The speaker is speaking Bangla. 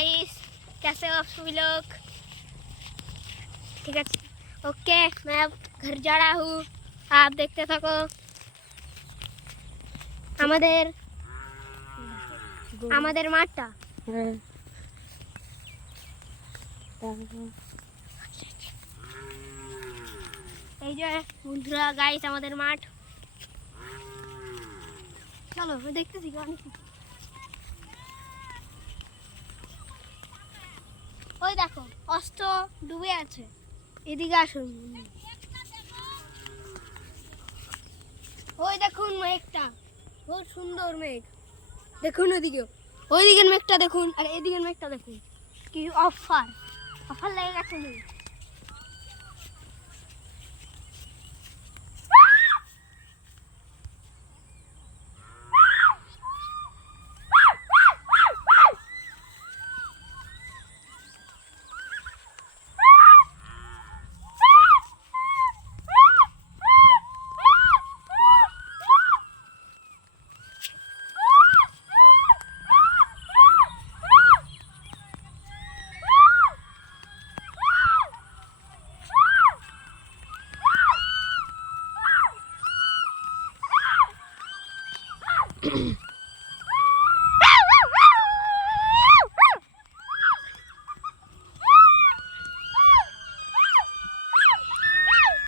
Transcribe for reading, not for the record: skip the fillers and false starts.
गाइस, कैसे हो आप सभी लोग? ठीक है, ओके। मैं अब घर जा रहा हूँ, आप देखते थको। আমাদের মাঠটা এই যে বন্ধুরা, গাইস আমাদের মাঠ। চলো দেখতেছি অনেক। ওই দেখো অস্ত ডুবে আছে, এদিকে আসুন। ওই দেখুন মেঘটা, বহুত সুন্দর মেঘ। দেখুন ওদিকে, ওই দিকের মেঘটা দেখুন আর এদিকের মেঘটা দেখুন, কি অফার অফার লেগে গেছে।